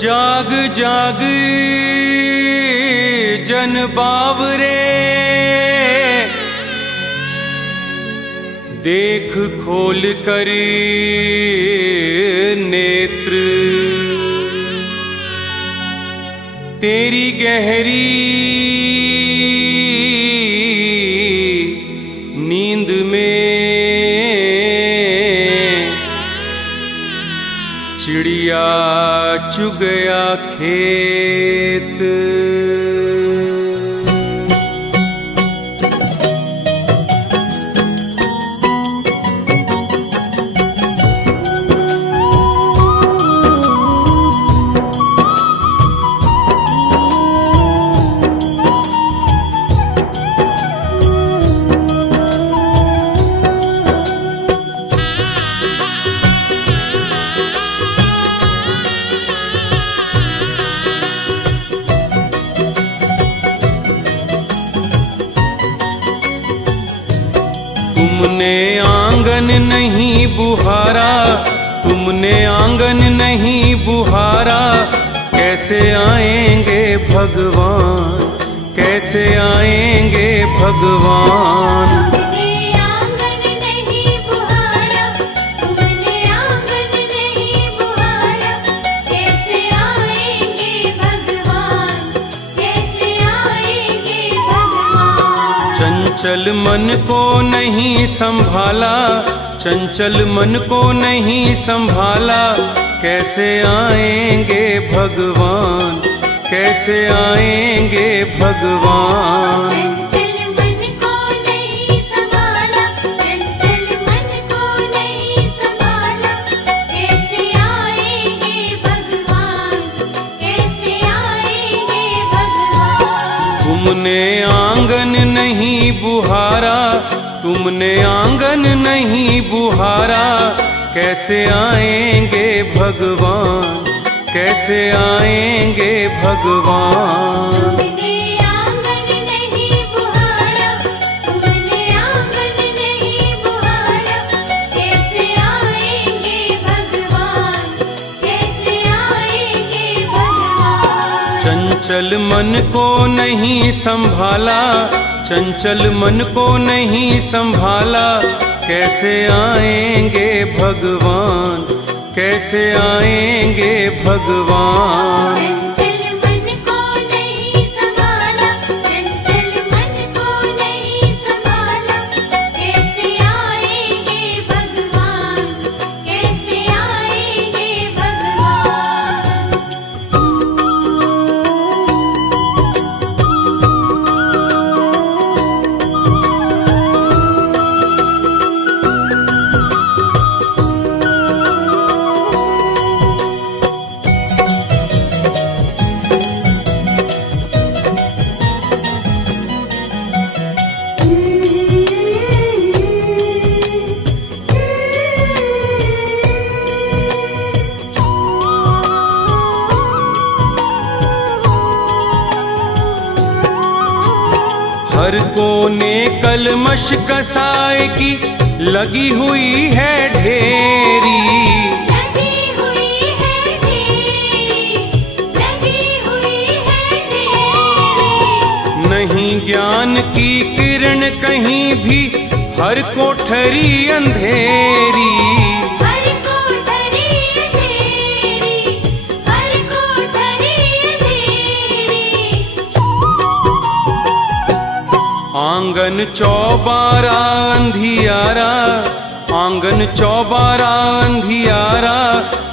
जाग जाग जन बावरे, देख खोल कर नेत्र, तेरी गहरी नींद में चिड़िया चुग गया खेत। तुमने आंगन नहीं बुहारा, तुमने आंगन नहीं बुहारा, कैसे आएंगे भगवान, कैसे आएंगे भगवान। तुमने आंगन नहीं बुहारा, तुमने आंगन नहीं बुहारा, कैसे आएंगे भगवान, कैसे आएंगे भगवान। चंचल मन को नहीं संभाला, चंचल मन को नहीं संभाला, कैसे आएंगे भगवान, कैसे आएंगे भगवान। चंचल मन को नहीं संभाला, चंचल मन को नहीं संभाला, कैसे आएंगे भगवान, कैसे आएंगे भगवान। तुमने आंगन नहीं बुहारा, तुमने आंगन नहीं बुहारा, कैसे आएंगे भगवान, कैसे आएंगे भगवान। तुमने आंगन नहीं बुहारा, तुमने आंगन नहीं बुहारा, कैसे आएंगे भगवान, कैसे आएंगे भगवान। चंचल मन को नहीं संभाला, चंचल मन को नहीं संभाला, कैसे आएंगे भगवान, कैसे आएंगे भगवान। चंचल मन को नहीं संभाला, चंचल मन को नहीं संभाला, कैसे आएंगे भगवान, कैसे आएंगे भगवान। हर कोने कलमश कसाए की लगी हुई है ढेरी, लगी हुई है ढेरी, लगी हुई है ढेरी। नहीं ज्ञान की किरण कहीं भी, हर कोठरी अंधेरी। हर कोठरी अंधेरी, हर कोठरी अंधेरी। आंगन चौबारा अंधियारा, आंगन चौबारा अंधियारा,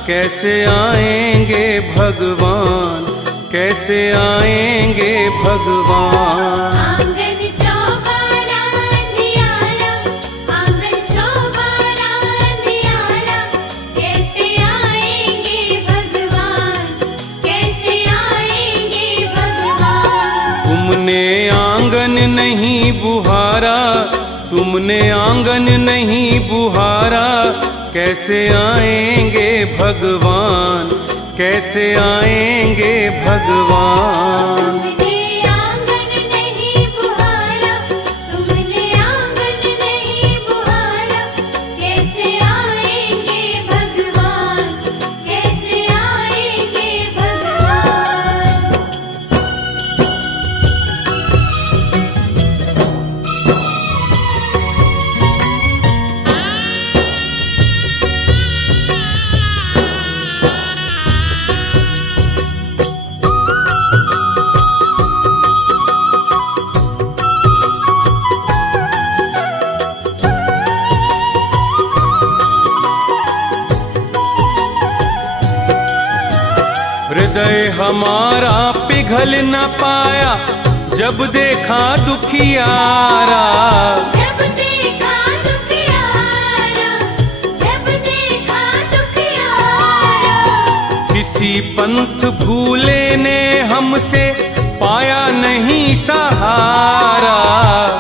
कैसे आएंगे भगवान, कैसे आएंगे भगवान। आंगन चौबारा अंधियारा, आंगन चौबारा अंधियारा, कैसे आएंगे भगवान, कैसे आएंगे भगवान। तुमने आंगन नहीं बुहारा, तुमने आंगन नहीं बुहारा, कैसे आएंगे भगवान, कैसे आएंगे भगवान। तुमने आंगन नहीं बुहारा, तुमने आंगन नहीं बुहारा, कैसे आएंगे भगवान, कैसे आएंगे भगवान। हृदय हमारा पिघल न पाया जब देखा दुखियारा। जब देखा दुखियारा, जब देखा दुखियारा। किसी पंथ भूले ने हमसे पाया नहीं सहारा।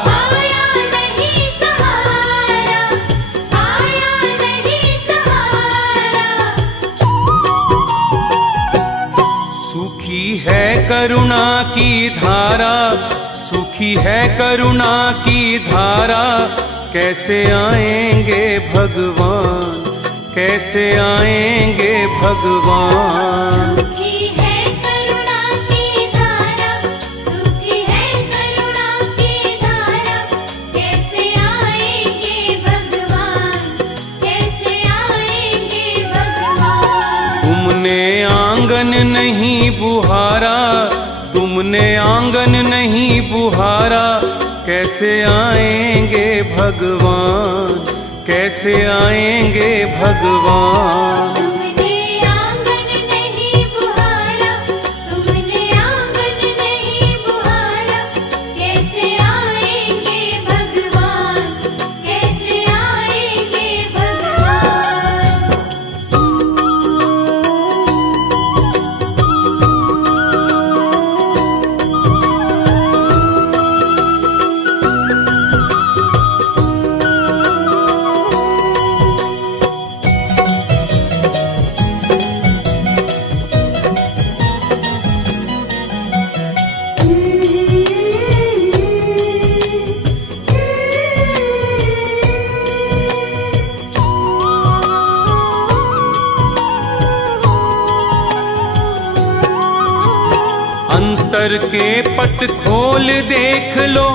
पाया नहीं सहारा, पाया नहीं सहारा। सूखी है करुणा की धारा, सूखी है करुणा की धारा। कैसे आएंगे भगवान, कैसे आएंगे भगवान। सूखी है करुणा की धारा, सूखी है करुणा की धारा। कैसे आएंगे भगवान, कैसे आएंगे भगवान। तुमने आंगन नहीं बुहारा, तुमने आंगन नहीं बुहारा। कैसे आएंगे भगवान, कैसे आएंगे भगवान। तुमने आंगन नहीं बुहारा, तुमने आंगन नहीं बुहारा। कैसे आएंगे भगवान, कैसे आएंगे भगवान। अंतर के पट खोल देख लो,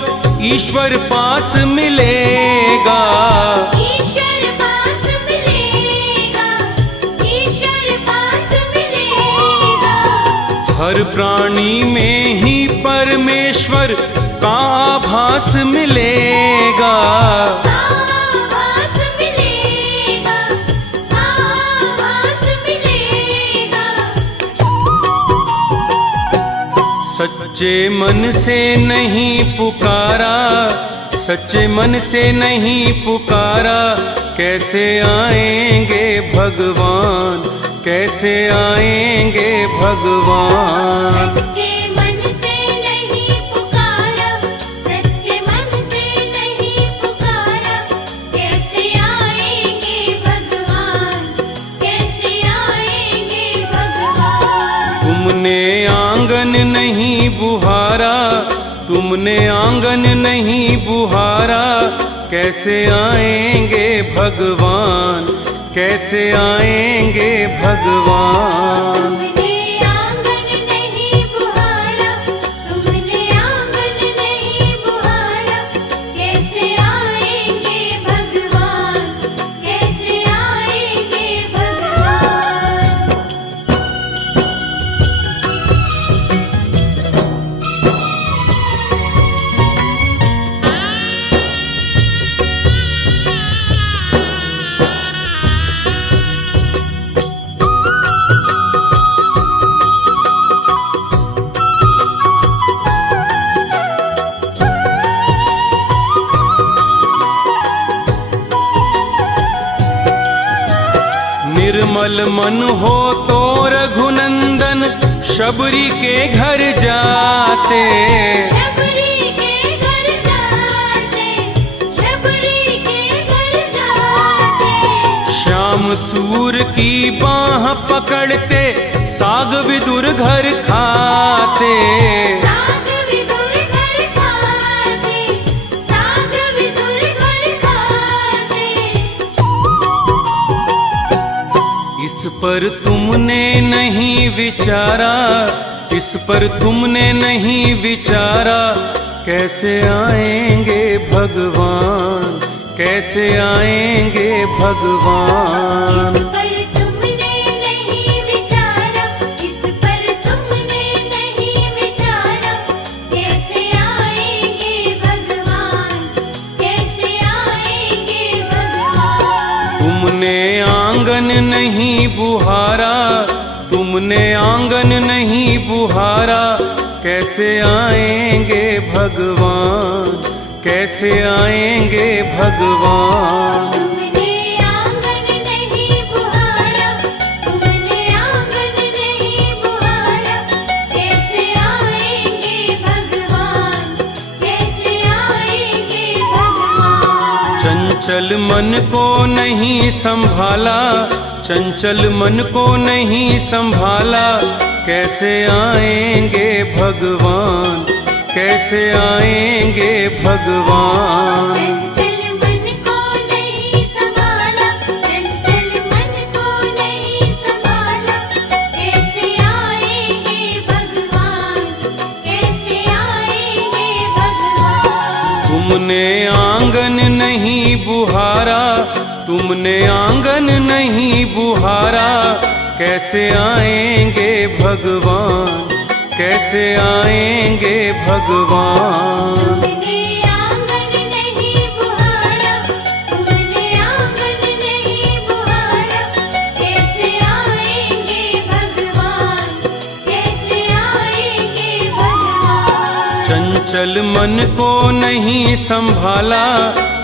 ईश्वर पास मिलेगा। ईश्वर पास मिलेगा, ईश्वर पास मिलेगा। हर प्राणी में ही परमेश्वर का आभास मिलेगा। आभास मिलेगा, आभास मिलेगा। सच्चे मन से नहीं पुकारा, सच्चे मन से नहीं पुकारा। कैसे आएंगे भगवान, कैसे आएंगे भगवान। सच्चे मन से नहीं पुकारा, सच्चे मन से नहीं पुकारा। कैसे आएंगे भगवान, कैसे आएंगे भगवान। तुमने आंगन नहीं बुहारा, तुमने आंगन नहीं बुहारा। कैसे आएंगे भगवान, कैसे आएंगे भगवान। तुमने आंगन नहीं बुहारा, तुमने आंगन नहीं बुहारा। कैसे आएंगे भगवान, कैसे आएंगे भगवान। निर्मल मन हो तो रघुनंदन शबरी के घर जाते। शबरी के घर जाते, शबरी के घर जाते। श्याम सूर की बाह पकड़ते साग विदुर घर खाते। साग विदुर घर खाते, साग विदुर घर खाते। इस पर तुमने नहीं विचारा, इस पर तुमने नहीं विचारा। कैसे आएंगे भगवान, कैसे आएंगे भगवान। इस पर तुमने नहीं विचारा, इस पर तुमने नहीं विचारा। कैसे आएंगे भगवान, कैसे आएंगे भगवान। तुमने आंगन नहीं बुहारा, तुमने आंगन नहीं बुहारा, कैसे आएंगे भगवान, कैसे आएंगे भगवान। तुमने आंगन नहीं बुहारा, तुमने आंगन नहीं बुहारा, कैसे आएंगे भगवान, कैसे आएंगे भगवान। चंचल मन को नहीं संभाला, चंचल मन को नहीं संभाला, कैसे आएंगे भगवान, कैसे आएंगे भगवान। चंचल मन को नहीं संभाला, चंचल मन को नहीं संभाला, कैसे आएंगे भगवान, कैसे आएंगे भगवान। तुमने आंगन नहीं बुहारा, तुमने आंगन नहीं बुहारा, कैसे आएंगे भगवान, कैसे आएंगे भगवान। तुमने आंगन नहीं बुहारा, तुमने आंगन नहीं बुहारा, कैसे आएंगे भगवान, कैसे आएंगे भगवान। चंचल मन को नहीं संभाला,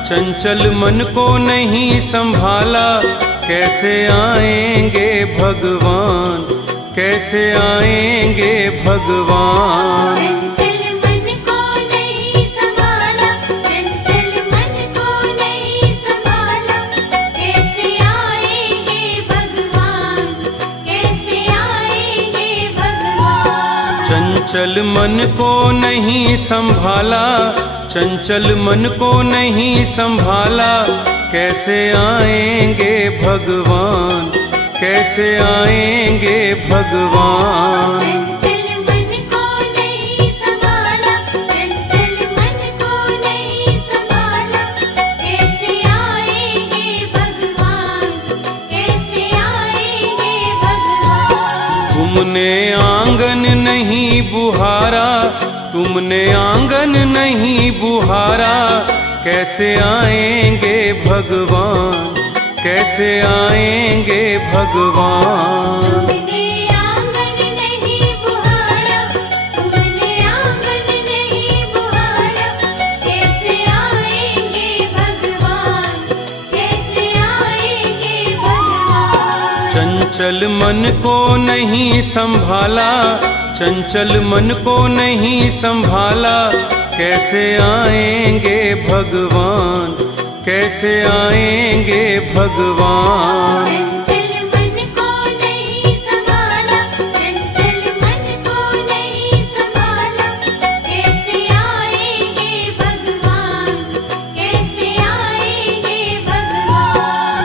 चंचल मन को नहीं संभाला, कैसे आएंगे भगवान, कैसे आएंगे भगवान। चंचल मन को नहीं संभाला, चंचल मन को नहीं संभाला, कैसे आएंगे भगवान, कैसे आएंगे भगवान। चंचल मन को नहीं संभाला, चंचल मन को नहीं संभाला, कैसे आएंगे भगवान, कैसे आएंगे भगवान। चंचल मन को नहीं संभाला, चंचल मन को नहीं संभाला, कैसे आएंगे भगवान, कैसे आएंगे भगवान। तुमने आंगन नहीं बुहारा, तुमने आंगन नहीं बुहारा, कैसे आएंगे भगवान, कैसे आएंगे भगवान। तुमने आंगन नहीं बुहारा, तुमने आंगन नहीं बुहारा, कैसे आएंगे भगवान, कैसे आएंगे भगवान। चंचल मन को नहीं संभाला, चंचल मन को नहीं संभाला, कैसे आएंगे भगवान, कैसे आएंगे भगवान। चंचल मन को नहीं संभाला, चंचल मन को नहीं संभाला, कैसे आएंगे भगवान, कैसे आएंगे भगवान।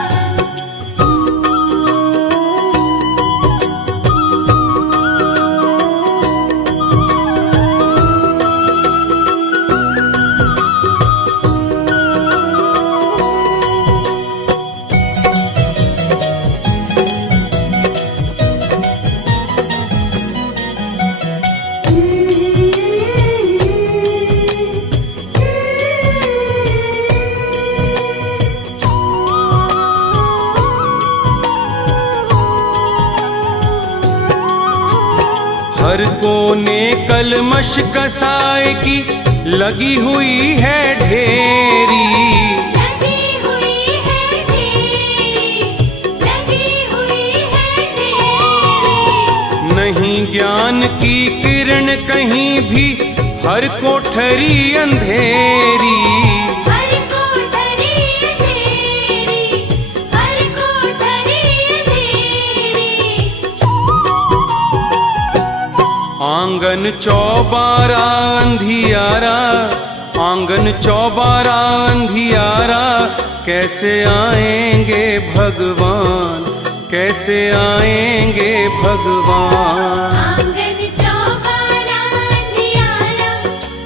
हर कोने कलमश कसाए की लगी हुई है ढेरी, लगी हुई है ढेरी, लगी हुई है ढेरी। नहीं ज्ञान की किरण कहीं भी, हर कोठरी अंधेरी। हर कोठरी अंधेरी, हर कोठरी अंधेरी। आंगन चौबारा अंधियारा, आंगन चौबारा अंधियारा, कैसे आएंगे भगवान, कैसे आएंगे भगवान। आंगन चौबारा अंधियारा,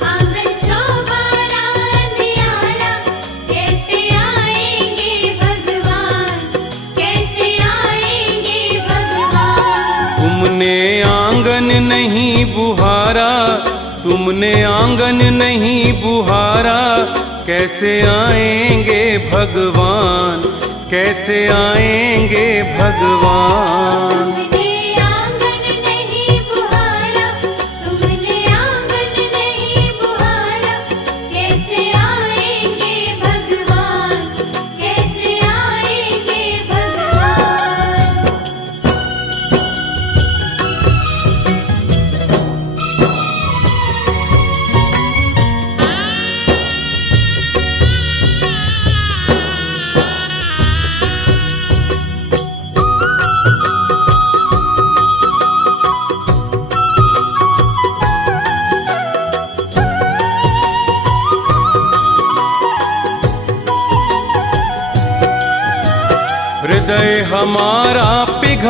आंगन चौबारा अंधियारा, कैसे आएंगे भगवान, कैसे आएंगे भगवान। तुमने आंगन नहीं बुहारा, तुमने आंगन नहीं बुहारा, कैसे आएंगे भगवान, कैसे आएंगे भगवान। तुमने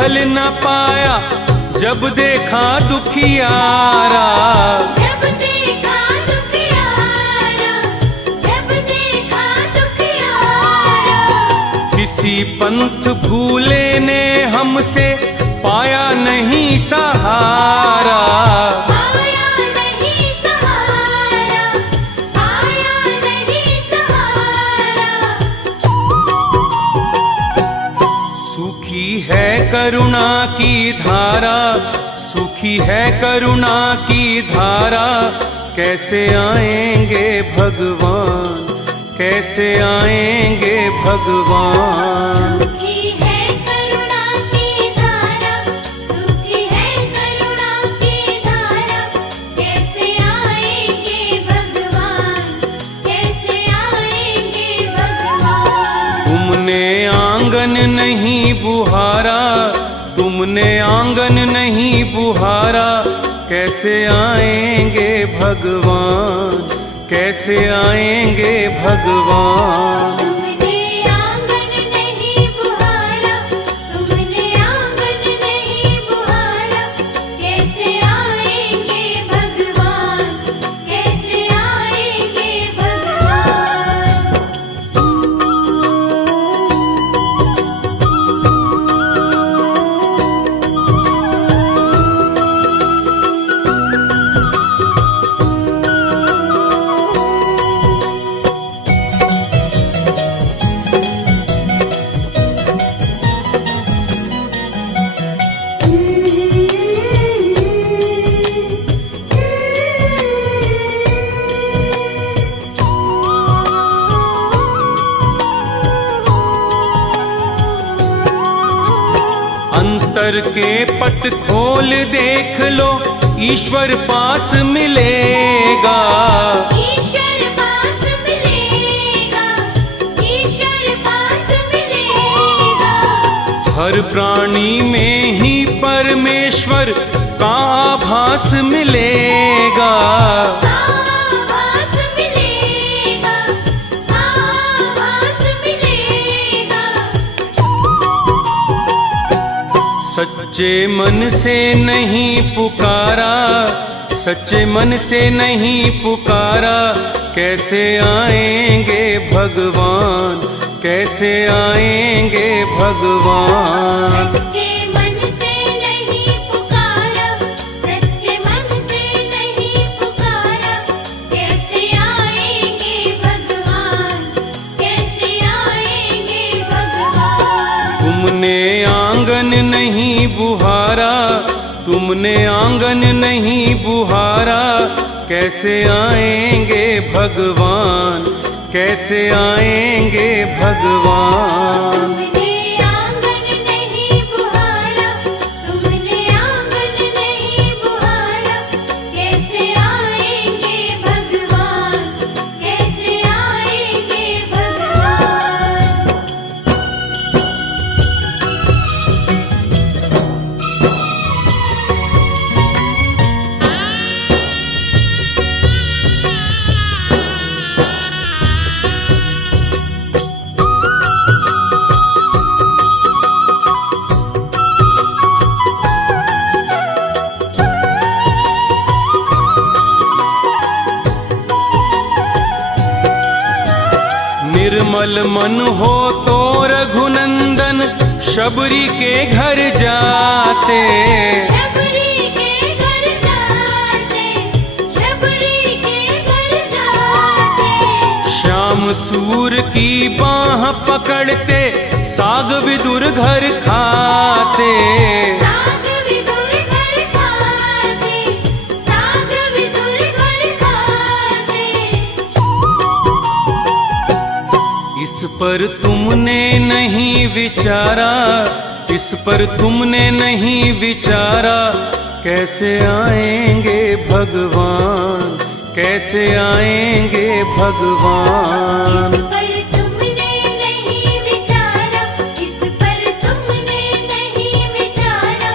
फल न पाया जब देखा दुखियारा। जब देखा दुखियारा, जब देखा दुखियारा। किसी पंथ भूले ने हमसे पाया नहीं सहारा। पाया नहीं सहारा, पाया नहीं सहारा। सूखी है करुणा की धारा, सूखी है करुणा की धारा। कैसे आएंगे भगवान, कैसे आएंगे भगवान। सूखी है करुणा की धारा, सूखी है करुणा की धारा। कैसे आएंगे भगवान, कैसे आएंगे भगवान। तुमने आंगन नहीं बुहारा, तुमने आंगन नहीं बुहारा। कैसे आएंगे भगवान, कैसे आएंगे भगवान। तुमने आंगन नहीं बुहारा, तुमने आंगन नहीं बुहारा। कैसे आएंगे भगवान, कैसे आएंगे भगवान। अंतर के पट खोल देख लो, ईश्वर पास मिलेगा। ईश्वर पास मिलेगा, ईश्वर पास मिलेगा। हर प्राणी में ही परमेश्वर का आभास मिलेगा। आभास मिलेगा, आभास मिलेगा। सच्चे मन से नहीं पुकारा, सच्चे मन से नहीं पुकारा। कैसे आएंगे भगवान, कैसे आएंगे भगवान। सच्चे मन से नहीं पुकारा, सच्चे मन से नहीं पुकारा। कैसे आएंगे भगवान, कैसे आएंगे भगवान। तुमने आंगन नहीं बुहारा, तुमने आंगन नहीं बुहारा। कैसे आएंगे भगवान, कैसे आएंगे भगवान। तुमने आंगन नहीं बुहारा, तुमने आंगन नहीं बुहारा। कैसे आएंगे भगवान, कैसे आएंगे भगवान। निर्मल मन हो तो रघुनंदन शबरी के घर जाते। शबरी के घर जाते, शबरी के घर जाते। श्याम सूर की बाह पकड़ते साग विदुर घर खाते। साग विदुर घर खाते, साग विदुर घर खाते। इस पर तुमने नहीं विचारा, इस पर तुमने नहीं विचारा। कैसे आएंगे भगवान, कैसे आएंगे भगवान। पर तुमने नहीं विचारा, इस पर तुमने नहीं विचारा।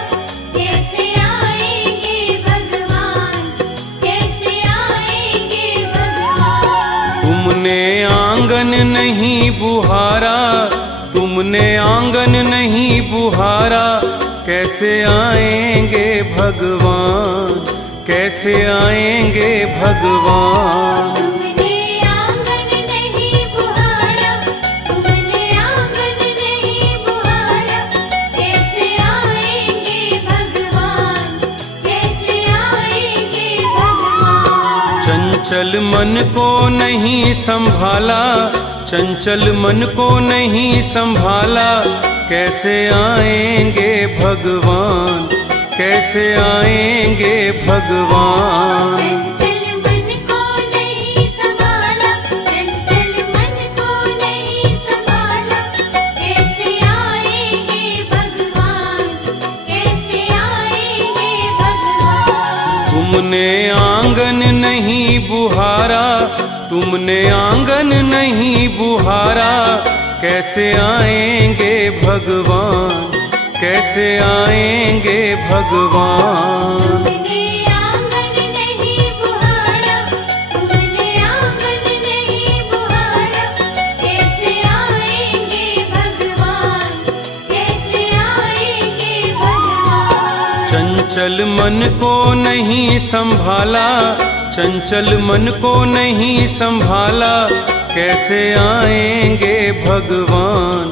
कैसे आएंगे भगवान, कैसे आएंगे भगवान। तुमने आंगन नहीं बुहारा, तुमने आंगन नहीं बुहारा। कैसे आएंगे भगवान, कैसे आएंगे भगवान। तुमने आंगन नहीं बुहारा, तुमने आंगन नहीं बुहारा, कैसे आएंगे भगवान, कैसे आएंगे भगवान। चंचल मन को नहीं संभाला, चंचल मन को नहीं संभाला, कैसे आएंगे भगवान, कैसे आएंगे भगवान। चंचल मन को नहीं संभाला, चंचल मन को नहीं संभाला, कैसे आएंगे भगवान, कैसे आएंगे भगवान। तुमने आंगन नहीं बुहारा, तुमने आंगन नहीं बुहारा, कैसे आएंगे भगवान, कैसे आएंगे भगवान। तुमने आंगन नहीं बुहारा, तुमने आंगन नहीं बुहारा, कैसे आएंगे भगवान, कैसे आएंगे भगवान। चंचल मन को नहीं संभाला, चंचल मन को नहीं संभाला, कैसे आएंगे भगवान,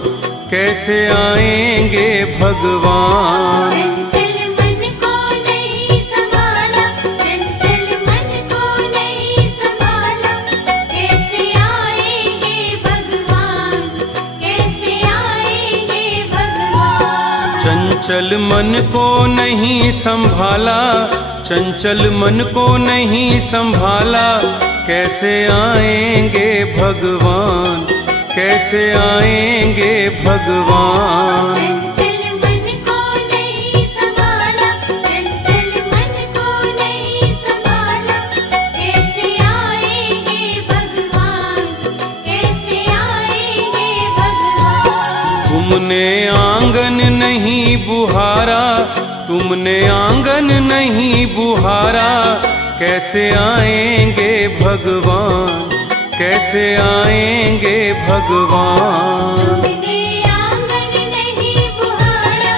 कैसे आएंगे भगवान। चंचल मन को नहीं संभाला, चंचल मन को नहीं संभाला, कैसे आएंगे भगवान, कैसे आएंगे भगवान। चंचल मन को नहीं संभाला, चंचल मन को नहीं संभाला, कैसे आएंगे भगवान, कैसे आएंगे भगवान। चंचल मन को नहीं संभाला, चंचल मन को नहीं संभाला, कैसे आएंगे भगवान, कैसे आएंगे भगवान। तुमने आंगन नहीं बुहारा, तुमने आंगन नहीं बुहारा, कैसे आएंगे भगवान, कैसे आएंगे भगवान। तुमने आंगन नहीं बुहारा,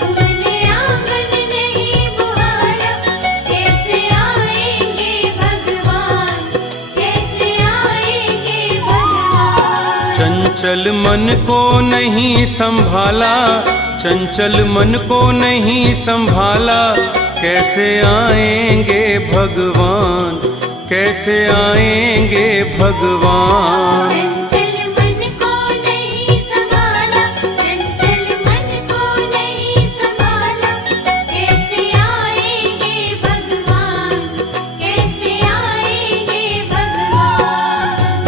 तुमने आंगन नहीं बुहारा, कैसे आएंगे भगवान, कैसे आएंगे भगवान। चंचल मन को नहीं संभाला, चंचल मन को नहीं संभाला, कैसे आएंगे भगवान, कैसे आएंगे भगवान। चंचल मन को नहीं संभाला, चंचल मन को नहीं संभाला, कैसे आएंगे भगवान, कैसे आएंगे भगवान।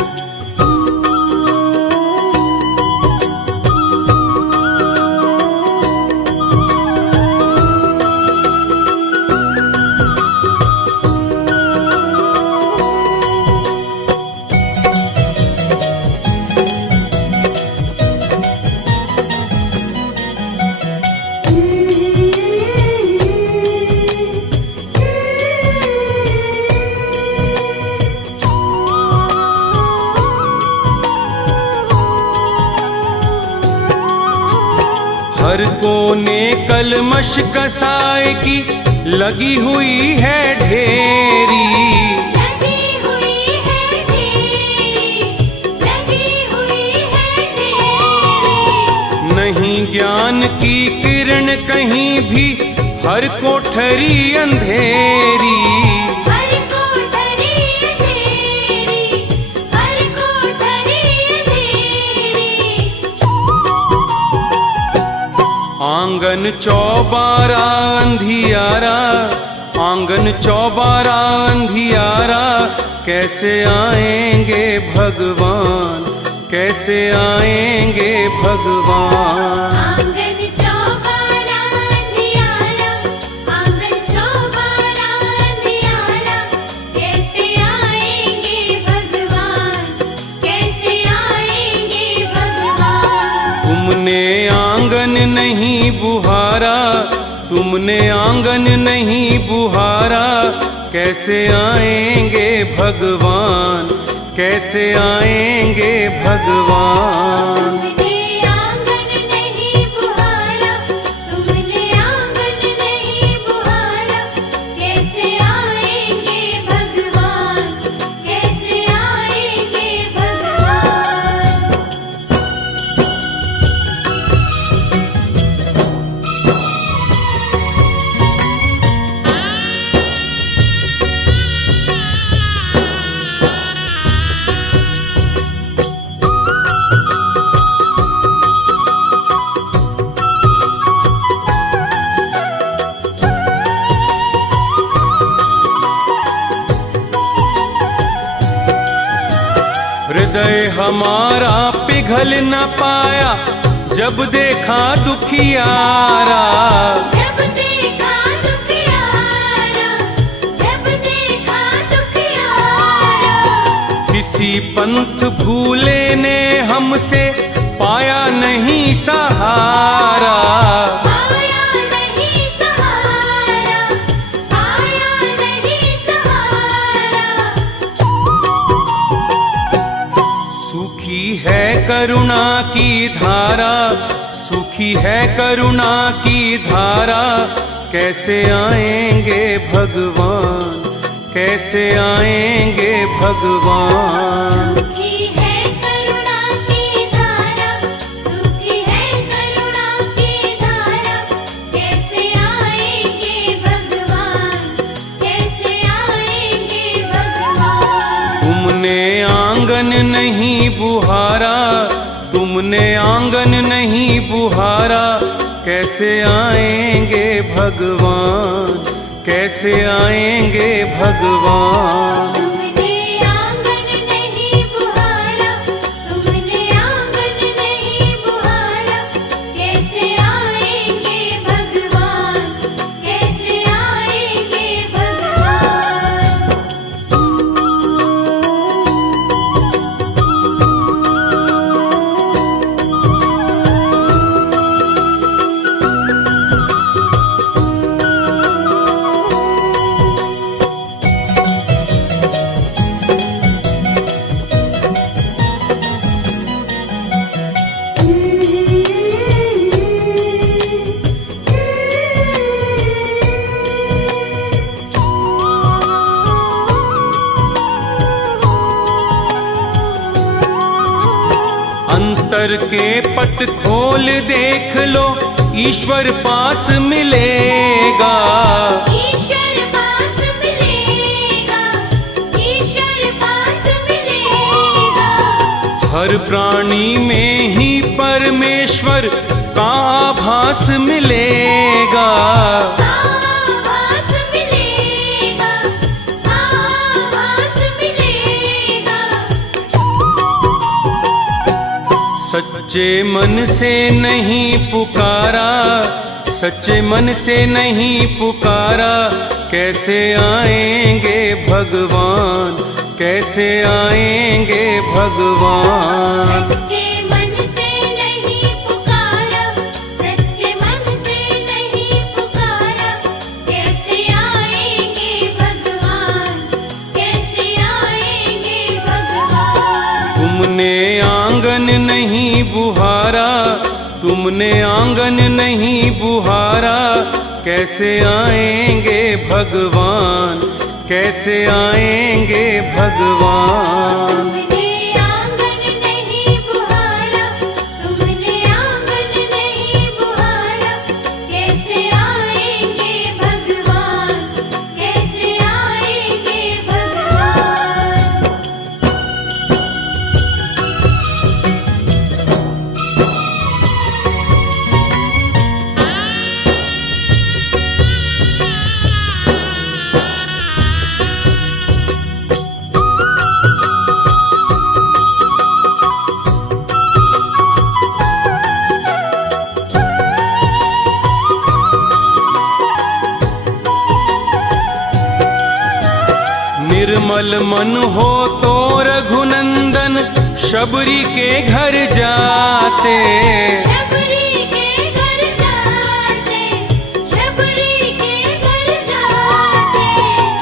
हर कोने कलमश कसाए की लगी हुई है ढेरी, लगी हुई है ढेरी, लगी हुई है ढेरी। नहीं ज्ञान की किरण कहीं भी, हर कोठरी अंधेरी। हर कोठरी अंधेरी, हर कोठरी अंधेरी। आंगन चौबारा अंधियारा, आंगन चौबारा अंधियारा, कैसे आएंगे भगवान, कैसे आएंगे भगवान। आंगन चौबारा अंधियारा, आंगन चौबारा अंधियारा, कैसे आएंगे भगवान, कैसे आएंगे भगवान। तुमने आंगन नहीं बुहारा, तुमने आंगन नहीं बुहारा, कैसे आएंगे भगवान, कैसे आएंगे भगवान। तुमने आंगन नहीं बुहारा, तुमने आंगन हमारा पिघल न पाया जब देखा दुखियारा। जब देखा दुखियारा, जब देखा दुखियारा। किसी पंथ भूले ने हमसे पाया नहीं सहारा। पाया नहीं सहारा, पाया नहीं सहारा। सूखी है करुणा की धारा, सूखी है करुणा की धारा। कैसे आएंगे भगवान, कैसे आएंगे भगवान। सूखी है करुणा की धारा, सूखी है करुणा की धारा। कैसे आएंगे भगवान, कैसे आएंगे भगवान। तुमने आंगन नहीं बुहारा, तुमने आंगन नहीं बुहारा। कैसे आएंगे भगवान, कैसे आएंगे भगवान। तुमने आंगन नहीं बुहारा, तुमने आंगन नहीं बुहारा। कैसे आएंगे भगवान, कैसे आएंगे भगवान। अंतर के पट खोल देख लो, ईश्वर पास मिलेगा। ईश्वर पास मिलेगा, ईश्वर पास मिलेगा। हर प्राणी में ही परमेश्वर का आभास मिलेगा। आभास मिलेगा, आभास मिलेगा। सच्चे मन से नहीं पुकारा, सच्चे मन से नहीं पुकारा। कैसे आएंगे भगवान, कैसे आएंगे भगवान। सच्चे मन से नहीं पुकारा, सच्चे मन से नहीं पुकारा। कैसे आएंगे भगवान, कैसे आएंगे भगवान। तुमने आंगन नहीं बुहारा, तुमने आंगन नहीं बुहारा। कैसे आएंगे भगवान, कैसे आएंगे भगवान। तुमने आंगन नहीं बुहारा, तुमने आंगन नहीं बुहारा। कैसे आएंगे भगवान, कैसे आएंगे भगवान। निर्मल मन हो तो रघुनंदन शबरी के घर जाते। शबरी के घर जाते, शबरी के घर जाते।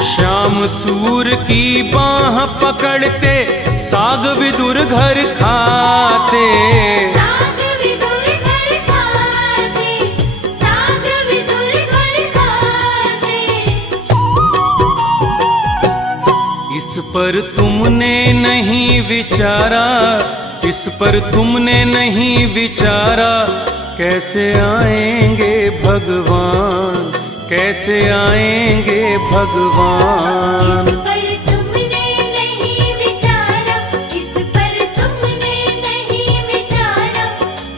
श्याम सूर की बाह पकड़ते साग विदुर घर खाते। साग विदुर घर खाते, साग विदुर घर खाते। इस पर तुमने नहीं विचारा, इस पर तुमने नहीं विचारा। कैसे आएंगे भगवान, कैसे आएंगे भगवान। पर तुमने नहीं विचारा, इस पर तुमने नहीं विचारा।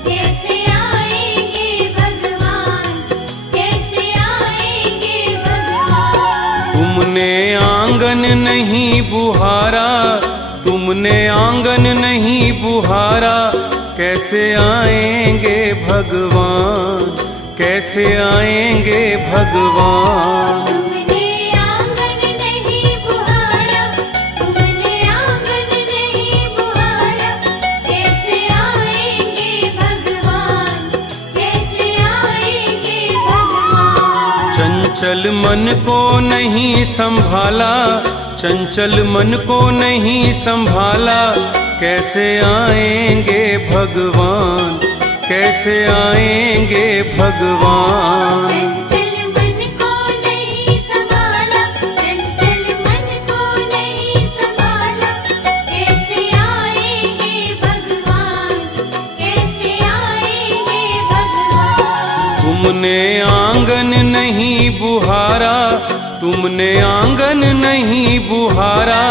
कैसे आएंगे भगवान, कैसे आएंगे भगवान। तुमने आंगन नहीं बुहारा, तुमने आंगन नहीं बुहारा, कैसे आएंगे भगवान, कैसे आएंगे भगवान। तुमने आंगन नहीं बुहारा, तुमने आंगन नहीं बुहारा, कैसे आएंगे भगवान, कैसे आएंगे भगवान। चंचल मन को नहीं संभाला, चंचल मन को नहीं संभाला, कैसे आएंगे भगवान, कैसे आएंगे भगवान। चंचल मन को नहीं संभाला, चंचल मन को नहीं संभाला, कैसे आएंगे भगवान, कैसे आएंगे भगवान। तुमने आंगन नहीं बुहारा, तुमने आंगन नहीं बुहारा,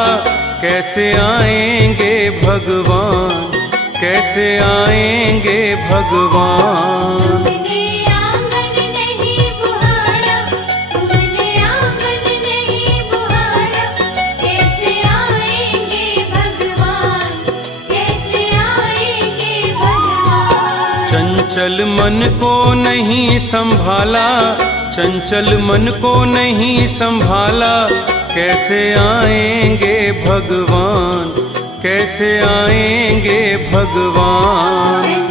कैसे आएंगे भगवान, कैसे आएंगे भगवान। तुमने आंगन नहीं बुहारा, तुमने आंगन नहीं बुहारा, कैसे आएंगे भगवान, कैसे आएंगे भगवान। चंचल मन को नहीं संभाला, चंचल मन को नहीं संभाला, कैसे आएंगे भगवान, कैसे आएंगे भगवान।